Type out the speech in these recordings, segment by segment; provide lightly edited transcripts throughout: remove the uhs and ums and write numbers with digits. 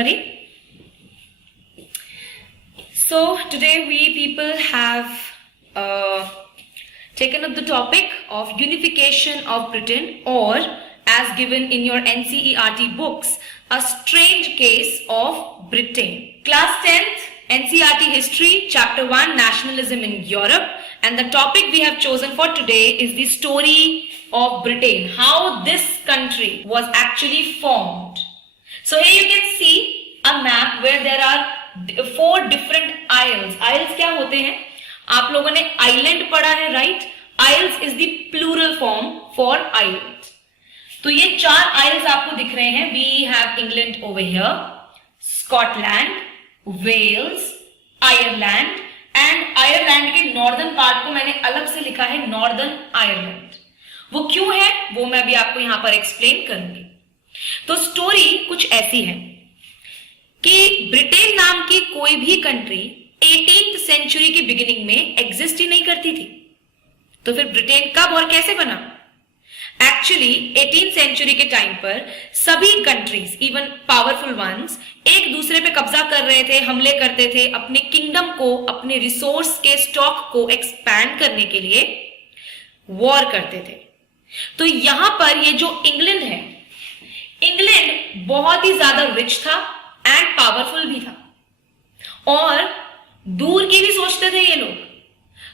worry. So today we people have taken up the topic of unification of Britain, or as given in your NCERT books, a strange case of Britain. Class 10th NCERT History, Chapter 1, Nationalism in Europe, and the topic we have chosen for today is the story of Britain, how this country was actually formed. So here you can see a map where there are 4 different isles. Isles क्या होते हैं? आप लोगों ने island पढ़ा है, right? Isles is the plural form for island. तो ये 4 isles आपको दिख रहे हैं. We have England over here, Scotland, Wales, Ireland, and Ireland के नॉर्दर्न पार्ट को मैंने अलग से लिखा है नॉर्दर्न आयरलैंड. वो क्यों है वो मैं भी आपको यहां पर एक्सप्लेन करूंगी. तो स्टोरी कुछ ऐसी है कि ब्रिटेन नाम की कोई भी कंट्री 18th सेंचुरी की बिगिनिंग में एग्जिस्ट ही नहीं करती थी. तो फिर ब्रिटेन कब और कैसे बना? एक्चुअली 18th सेंचुरी के टाइम पर सभी कंट्रीज, इवन पावरफुल वंस, एक दूसरे पे कब्जा कर रहे थे, हमले करते थे, अपने किंगडम को, अपने रिसोर्स के स्टॉक को एक्सपैंड करने के लिए वॉर करते थे. तो यहां पर ये जो इंग्लैंड है, इंग्लैंड बहुत ही ज्यादा रिच था एंड पावरफुल भी था, और दूर की भी सोचते थे ये लोग.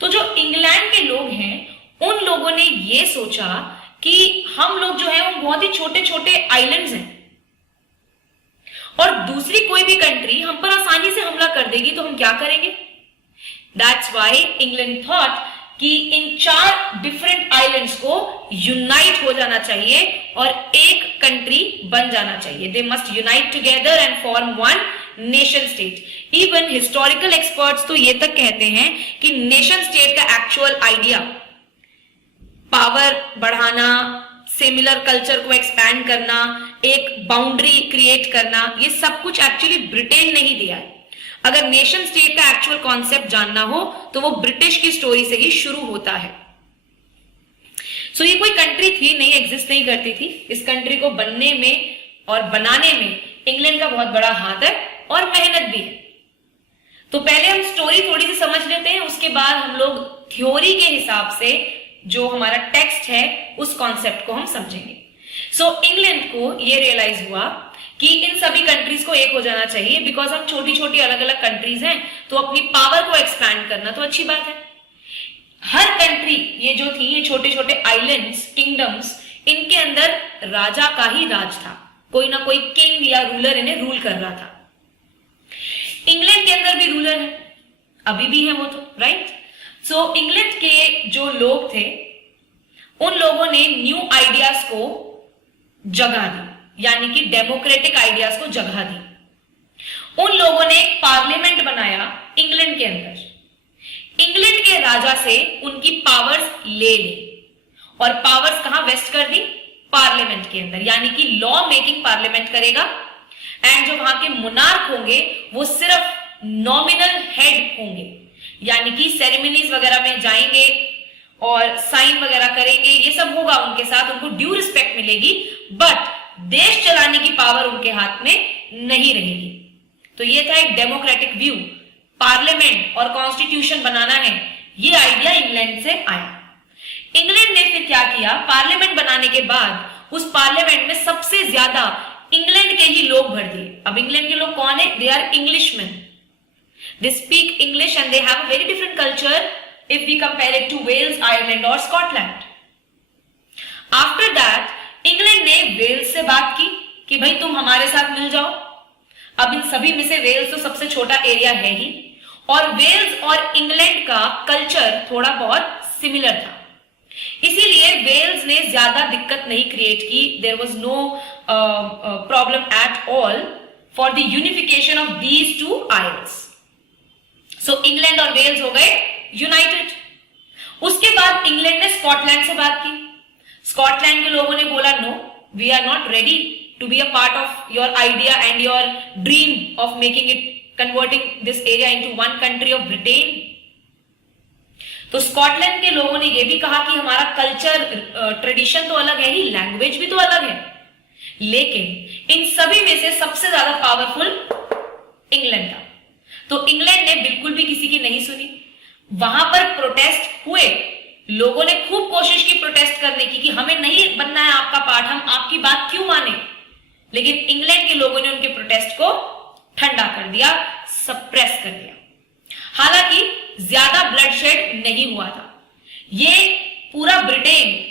तो जो इंग्लैंड के लोग हैं उन लोगों ने ये सोचा कि हम लोग जो है वो बहुत ही छोटे छोटे आइलैंड्स हैं और दूसरी कोई भी कंट्री हम पर आसानी से हमला कर देगी तो हम क्या करेंगे. दैट्स व्हाई इंग्लैंड थॉट कि इन 4 डिफरेंट आइलैंड्स को यूनाइट हो जाना चाहिए और एक कंट्री बन जाना चाहिए. They must unite together and form one nation state. Even historical experts तो ये तक कहते हैं कि नेशन स्टेट का एक्चुअल आइडिया, पावर बढ़ाना, सिमिलर कल्चर को एक्सपैंड करना, एक बाउंड्री क्रिएट करना, ये सब कुछ एक्चुअली ब्रिटेन ने ही दिया है. अगर नेशन स्टेट का एक्चुअल कॉन्सेप्ट जानना हो तो वो ब्रिटिश की स्टोरी से ही शुरू होता है. सो ये कोई कंट्री थी नहीं, एग्जिस्ट नहीं करती थी. इस कंट्री को बनने में और बनाने में इंग्लैंड का बहुत बड़ा हाथ है और मेहनत भी है. तो पहले हम स्टोरी थोड़ी सी समझ लेते हैं, उसके बाद हम लोग थ्योरी के हिसाब से जो हमारा टेक्स्ट है उस कॉन्सेप्ट को हम समझेंगे. सो इंग्लैंड को ये रियलाइज हुआ कि इन सभी कंट्रीज को एक हो जाना चाहिए, बिकॉज हम छोटी छोटी अलग अलग कंट्रीज हैं, तो अपनी पावर को एक्सपैंड करना तो अच्छी बात है. हर कंट्री ये जो थी, ये छोटे छोटे आइलैंड्स, किंगडम्स, इनके अंदर राजा का ही राज था. कोई ना कोई किंग या रूलर इन्हें रूल कर रहा था. इंग्लैंड के अंदर भी रूलर है, अभी भी है वो तो, राइट. सो इंग्लैंड के जो लोग थे उन लोगों ने न्यू आइडियाज को जगह दी, यानी कि डेमोक्रेटिक आइडियाज को जगह दी. उन लोगों ने एक पार्लियामेंट बनाया इंग्लैंड के अंदर. इंग्लैंड के राजा से उनकी पावर्स ले ली और पावर्स कहां वेस्ट कर दी? पार्लियामेंट के अंदर, यानी कि लॉ मेकिंग पार्लियामेंट करेगा. एंड जो वहां के मुनार्क होंगे वो सिर्फ नॉमिनल हेड होंगे, यानी कि सेरेमनीज वगैरह में जाएंगे और साइन वगैरह करेंगे, ये सब होगा उनके साथ, उनको ड्यू रिस्पेक्ट मिलेगी, बट देश चलाने की पावर उनके हाथ में नहीं रहेगी. तो ये था एक डेमोक्रेटिक व्यू. पार्लियामेंट और कॉन्स्टिट्यूशन बनाना है, ये आइडिया इंग्लैंड से आया. इंग्लैंड ने फिर क्या किया? पार्लियामेंट बनाने के बाद उस पार्लियामेंट में सबसे ज्यादा इंग्लैंड के ही लोग भर दिए. अब इंग्लैंड के लोग कौन है? They are Englishman. They speak English and they have a very different culture if we compare it to Wales, Ireland or Scotland. After that, England ने वेल्स से बात की कि भाई तुम हमारे साथ मिल जाओ. अब इन सभी में से वेल्स तो सबसे छोटा एरिया है ही, और वेल्स और इंग्लैंड का कल्चर थोड़ा बहुत सिमिलर था, इसीलिए वेल्स ने ज्यादा दिक्कत नहीं क्रिएट की. There was no problem at all for the unification of these 2 isles. So England और वेल्स हो गए यूनाइटेड. उसके बाद इंग्लैंड ने स्कॉटलैंड से बात की. स्कॉटलैंड के लोगों ने बोला no, we are not ready to be a part of your idea and your dream of making it, converting this area into one country of Britain. तो स्कॉटलैंड के लोगों ने यह भी कहा कि हमारा कल्चर, ट्रेडिशन तो अलग है ही, लैंग्वेज भी तो अलग है, लेकिन इन सभी में से सबसे ज्यादा पावरफुल इंग्लैंड था। तो इंग्लैंड ने बिल्कुल भी किसी की नहीं सुनी। वहां पर प्रोटेस्ट हुए, लोगों ने खूब कोशिश की प्रोटेस्ट करने की कि हमें नहीं बनना है आपका पार्ट, हम आपकी बात क्यों माने। लेकिन इंग्लैंड के लोगों ने उनके प्रोटेस्ट को ठंडा कर दिया, सप्रेस कर दिया। हालांकि ज्यादा ब्लडशेड नहीं हुआ था। ये पूरा ब्रिटेन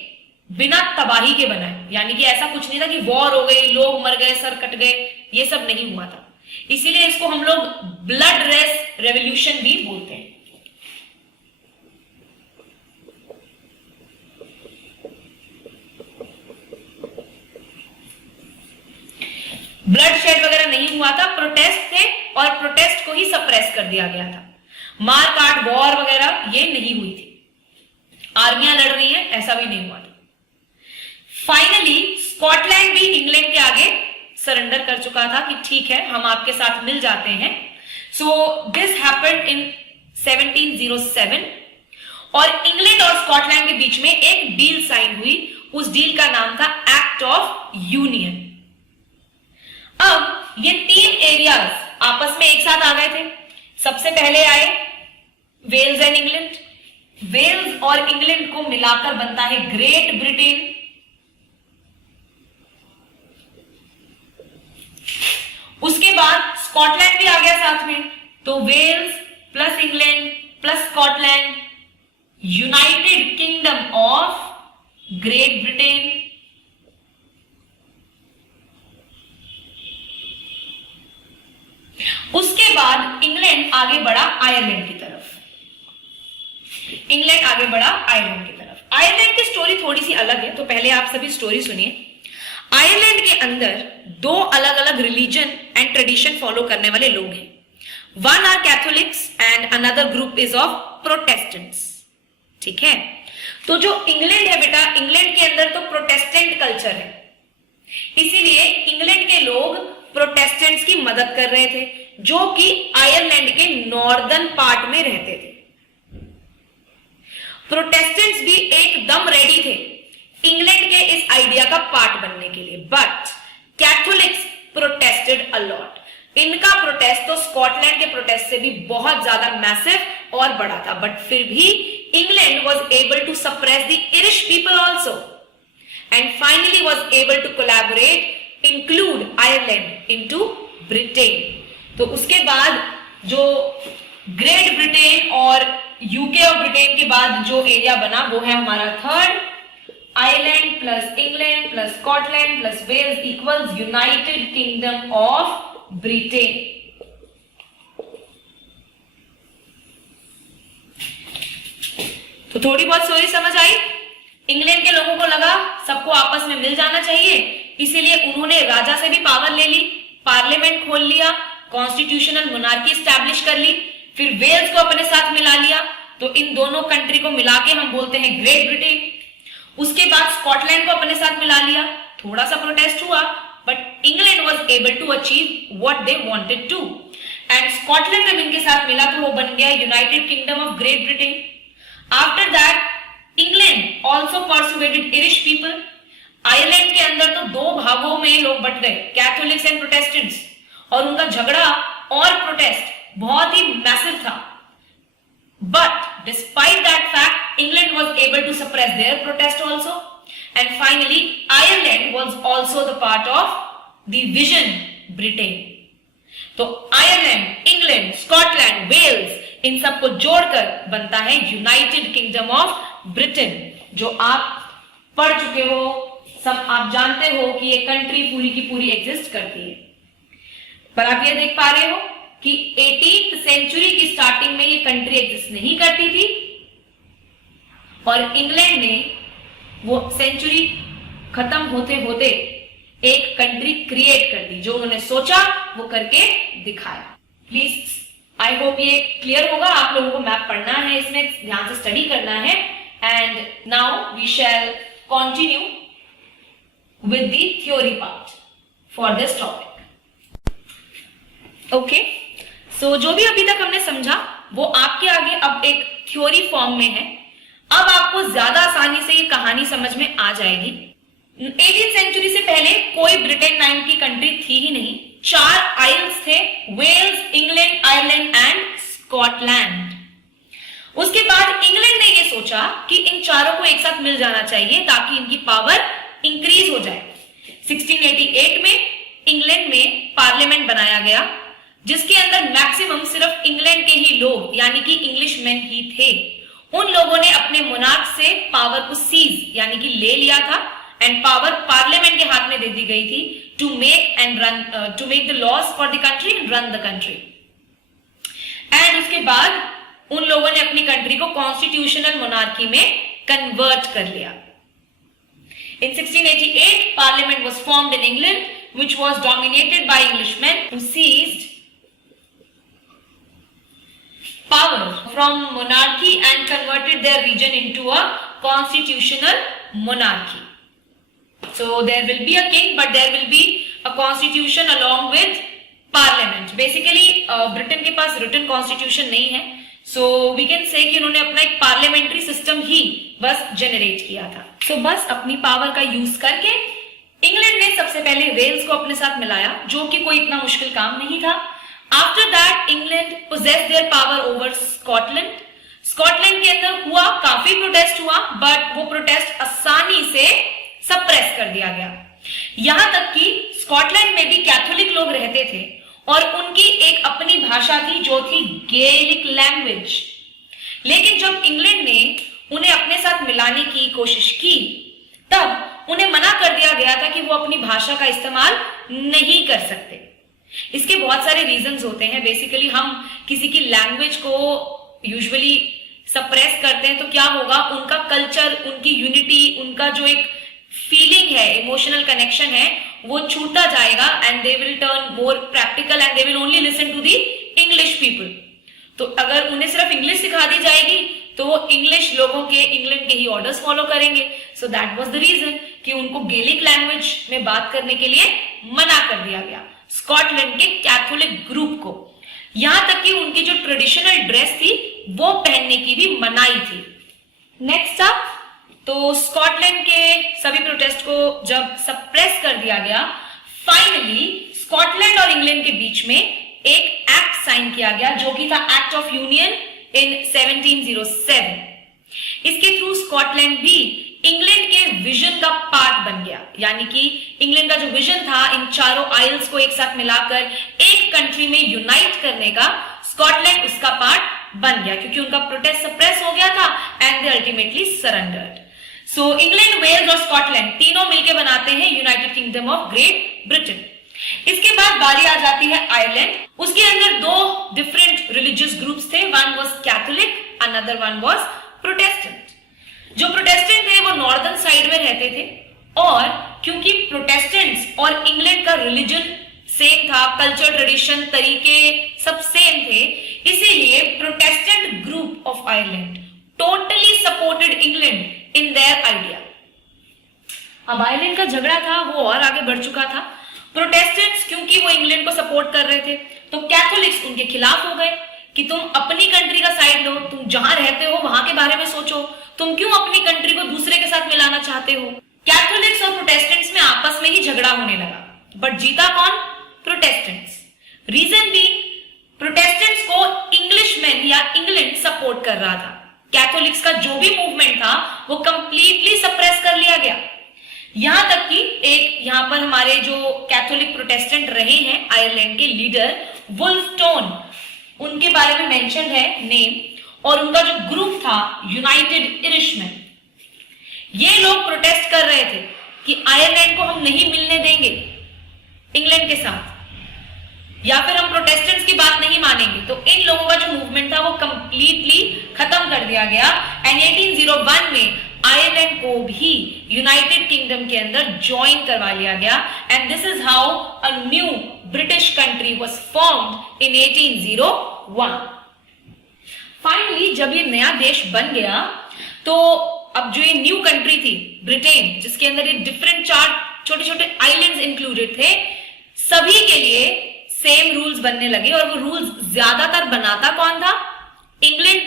बिना तबाही के बना है, यानी कि ऐसा कुछ नहीं था कि वॉर हो गई, लोग मर गए, सर कट गए, ये सब नहीं हुआ था। इसीलिए इसको हम लोग ब्लड रेस रेवोल्यूशन भी बोलते हैं। ब्लड शेड वगैरह नहीं हुआ था, प्रोटेस्ट थे और प्रोटेस्ट को ही सप्रेस कर दिया गया था। मार काट, वॉर वगैरह ये नहीं हुई थी। आर्मियां लड़ रही हैं, ऐसा भी नहीं हुआ था। फाइनली स्कॉटलैंड भी इंग्लैंड के आगे सरेंडर कर चुका था कि ठीक है, हम आपके साथ मिल जाते हैं। सो दिस हैपेंड इन 1707 और इंग्लैंड और स्कॉटलैंड के बीच में एक डील साइन हुई। उस डील का नाम था एक्ट ऑफ यूनियन। अब ये तीन एरियाज आपस में एक साथ आ गए थे। सबसे पहले आए वेल्स एंड इंग्लैंड। वेल्स और इंग्लैंड को मिलाकर बनता है ग्रेट ब्रिटेन। उसके बाद स्कॉटलैंड भी आ गया साथ में, तो Wales plus England plus Scotland, United Kingdom of Great Britain. उसके बाद इंग्लैंड आगे बढ़ा आयरलैंड की तरफ। इंग्लैंड आगे बढ़ा आयरलैंड की तरफ। आयरलैंड की स्टोरी थोड़ी सी अलग है, तो पहले आप सभी स्टोरी सुनिए। आयरलैंड के अंदर दो अलग अलग रिलीजन एंड ट्रेडिशन फॉलो करने वाले लोग हैं। One are Catholics and another group is of Protestants. ठीक है, तो जो इंग्लैंड है बेटा, इंग्लैंड के अंदर तो प्रोटेस्टेंट कल्चर है, इसीलिए इंग्लैंड के लोग प्रोटेस्टेंट्स की मदद कर रहे थे, जो कि आयरलैंड के नॉर्दर्न पार्ट में रहते थे। प्रोटेस्टेंट्स भी एकदम रेडी थे इंग्लैंड के इस आइडिया का पार्ट बनने के लिए, but Catholics protested a lot. इनका प्रोटेस्ट तो स्कॉटलैंड के प्रोटेस्ट से भी बहुत ज्यादा मैसिव और बड़ा था, बट फिर भी England was able to suppress the Irish people also and finally was able to collaborate, include Ireland into Britain. तो उसके बाद जो ग्रेट ब्रिटेन और यूके ऑफ ब्रिटेन के बाद जो एरिया बना वो है हमारा third. Ireland plus England plus Scotland plus Wales equals United Kingdom of Britain. तो थोड़ी बहुत स्टोरी समझ आई। इंग्लैंड के लोगों को लगा सबको आपस में मिल जाना चाहिए, इसीलिए उन्होंने राजा से भी पावर ले ली, पार्लियामेंट खोल लिया, कॉन्स्टिट्यूशनल मोनार्की स्टैब्लिश कर ली, फिर वेल्स को अपने साथ मिला लिया। तो इन दोनों कंट्री को मिला के हम बोलते हैं ग्रेट ब्रिटेन। उसके बाद स्कॉटलैंड को अपने साथ मिला लिया, थोड़ा सा प्रोटेस्ट हुआ, but England was able to achieve what they wanted to, and Scotland जब इनके साथ मिला तो वो बन गया United Kingdom of Great Britain. After that England also persuaded Irish people. Ireland के अंदर तो दो भागों में लोग बट गए, कैथोलिक्स एंड प्रोटेस्टेंट्स, और उनका झगड़ा और प्रोटेस्ट बहुत ही मैसिव था। But despite that fact, England was able to suppress their protest also, and finally Ireland was also the part of the vision Britain. तो आयरलैंड, इंग्लैंड, स्कॉटलैंड, वेल्स, इन सबको जोड़कर बनता है यूनाइटेड किंगडम ऑफ ब्रिटेन, जो आप पढ़ चुके हो, सब आप जानते हो कि ये कंट्री पूरी की पूरी एग्जिस्ट करती है। पर आप ये देख पा रहे हो कि 18th सेंचुरी की स्टार्टिंग में ये कंट्री एग्जिस्ट नहीं करती थी, और इंग्लैंड ने वो सेंचुरी खत्म होते होते एक कंट्री क्रिएट कर दी। जो उन्होंने सोचा वो करके दिखाया। प्लीज, आई होप ये क्लियर होगा। आप लोगों को मैप पढ़ना है, इसमें ध्यान से स्टडी करना है। And now we shall continue with the theory part for this topic. Okay, so जो भी अभी तक हमने समझा वो आपके आगे अब एक थ्योरी फॉर्म में है। अब आपको ज्यादा आसानी से ये कहानी समझ में आ जाएगी। 18th सेंचुरी से पहले कोई ब्रिटेन नाम की कंट्री थी ही नहीं। 4 आइल्स थे, Wales, England, Ireland and Scotland. उसके बाद इंग्लैंड ने ये सोचा कि इन चारों को एक साथ मिल जाना चाहिए ताकि इनकी पावर इंक्रीज हो जाए। 1688 में इंग्लैंड में पार्लियामेंट बनाया गया जिसके अंदर मैक्सिमम सिर्फ इंग्लैंड के ही लोग यानी कि इंग्लिशमैन ही थे। उन लोगों ने अपने मोनार्क से पावर को सीज यानी कि ले लिया था एंड पावर पार्लियामेंट के हाथ में दे दी गई थी to make the laws for the country and run the country. And उसके बाद उन लोगों ने अपनी कंट्री को कॉन्स्टिट्यूशनल मोनार्की में कन्वर्ट कर लिया। In 1688, Parliament was formed in England, which was dominated by Englishmen who seized power from monarchy and converted their region into a constitutional monarchy. So there will be a king, but there will be a constitution along with parliament. Basically, Britain के पास written constitution नहीं है, so we can say कि उन्होंने अपना एक parliamentary system ही बस generate किया था। So बस अपनी पावर का यूज करके इंग्लैंड ने सबसे पहले वेल्स को अपने साथ मिलाया, जो कि कोई इतना मुश्किल काम नहीं था। After that England possessed their power over Scotland. Scotland के अंदर हुआ काफी प्रोटेस्ट हुआ, बट वो प्रोटेस्ट आसानी से सप्रेस कर दिया गया। यहां तक कि स्कॉटलैंड में भी कैथोलिक लोग रहते थे और उनकी एक अपनी भाषा थी जो थी गेलिक लैंग्वेज। लेकिन जब इंग्लैंड ने उन्हें अपने साथ मिलाने की कोशिश की तब उन्हें मना कर दिया गया था कि वो अपनी भाषा का इस्तेमाल नहीं कर सकते। इसके बहुत सारे रीजंस होते हैं। बेसिकली हम किसी की लैंग्वेज को यूजुअली सप्रेस करते हैं तो क्या होगा, उनका कल्चर, उनकी यूनिटी, उनका जो एक फीलिंग है, इमोशनल कनेक्शन है, वो छूटता जाएगा and they will turn more practical and they will only listen to the English people. तो अगर उन्हें सिर्फ इंग्लिश सिखा दी जाएगी तो वो इंग्लिश लोगों के, इंग्लैंड के ही ऑर्डर्स फॉलो करेंगे। So that was the reason कि उनको गेलिक लैंग्वेज में बात करने के लिए मना कर दिया गया स्कॉटलैंड के कैथोलिक ग्रुप को। यहां तक कि उनकी जो ट्रेडिशनल ड्रेस थी वो पहनने की भी मनाही थी। नेक्स्ट अप, तो स्कॉटलैंड के सभी प्रोटेस्ट को जब सप्रेस कर दिया गया, फाइनली स्कॉटलैंड और इंग्लैंड के बीच में एक एक्ट साइन किया गया जो कि था एक्ट ऑफ यूनियन इन 1707। इसके थ्रू स्कॉटलैंड भी इंग्लैंड के विजन का पार्ट बन गया, यानी कि इंग्लैंड का जो विजन था इन चारों आइल्स को एक साथ मिलाकर एक कंट्री में यूनाइट करने का, स्कॉटलैंड उसका पार्ट बन गया क्योंकि उनका प्रोटेस्ट सप्रेस हो गया था and they ultimately surrendered. So England, Wales और स्कॉटलैंड तीनों मिलकर बनाते हैं United Kingdom of Great Britain. इसके बाद बारी आ जाती है आयरलैंड। उसके अंदर दो डिफरेंट रिलीजियस ग्रुप्स थे, one was Catholic, another one was Protestant. जो प्रोटेस्टेंट थे वो नॉर्दर्न साइड में रहते थे और क्योंकि प्रोटेस्टेंट्स और इंग्लैंड का रिलीजन सेम था, कल्चर, ट्रेडिशन, तरीके सब सेम थे, इसीलिए Protestant group of Ireland totally supported England in their idea. अब आयरलैंड का झगड़ा था वो और आगे बढ़ चुका था। प्रोटेस्टेंट्स क्योंकि वो इंग्लैंड को सपोर्ट कर रहे थे तो कैथोलिक्स उनके खिलाफ हो गए कि तुम अपनी कंट्री का साइड लो, तुम जहां रहते हो वहां के बारे में सोचो, तुम क्यों अपनी कंट्री को दूसरे के साथ मिलाना चाहते हो। कैथोलिक्स और प्रोटेस्टेंट्स में आपस में ही झगड़ा होने लगा, बट जीता कौन? प्रोटेस्टेंट्स। रीजन भी, प्रोटेस्टेंट्स को इंग्लिशमैन या इंग्लैंड सपोर्ट कर रहा था। कैथोलिक्स का जो भी मूवमेंट था वो कंप्लीटली सप्रेस कर लिया गया। यहां तक कि एक यहां पर हमारे जो कैथोलिक प्रोटेस्टेंट रहे हैं आयरलैंड के लीडर वुल्फटोन, उनके बारे में मेंशन है नेम, और उनका जो ग्रुप था यूनाइटेड इरिशमैन, ये लोग प्रोटेस्ट कर रहे थे कि आयरलैंड को हम नहीं मिलने देंगे इंग्लैंड के साथ, या फिर हम प्रोटेस्टेंट्स की बात नहीं मानेंगे। तो इन लोगों का जो मूवमेंट था वो कंप्लीटली खत्म कर दिया गया एंड 1801 में आयरलैंड को भी यूनाइटेड किंगडम के अंदर ज्वाइन करवा लिया गया and this is how a new British country was formed in 1801। Finally जब ये नया देश बन गया तो अब जो ये न्यू कंट्री थी ब्रिटेन, जिसके अंदर ये डिफरेंट 4 छोटे छोटे आइलैंड्स इंक्लूडेड थे, सभी के लिए सेम रूल्स बनने लगे और वो रूल्स ज्यादातर बनाता कौन था? इंग्लैंड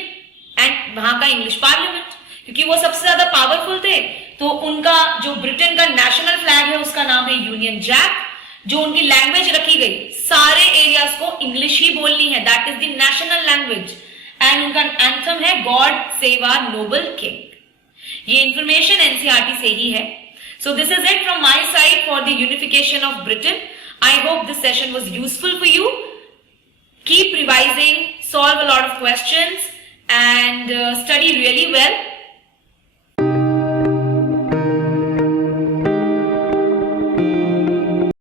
एंड वहां का इंग्लिश पार्लियामेंट, क्योंकि वो सबसे ज्यादा पावरफुल थे। तो उनका जो ब्रिटेन का नेशनल फ्लैग है उसका नाम है यूनियन जैक। जो उनकी लैंग्वेज रखी गई, सारे एरियाज को इंग्लिश ही बोलनी है, that is the national language. And उनका एंथम है God save our noble king. ये इंफॉर्मेशन एनसीईआरटी से ही है। So this is it from my side for the unification of Britain. I hope this session was useful for you. Keep revising, solve a lot of questions and study really well.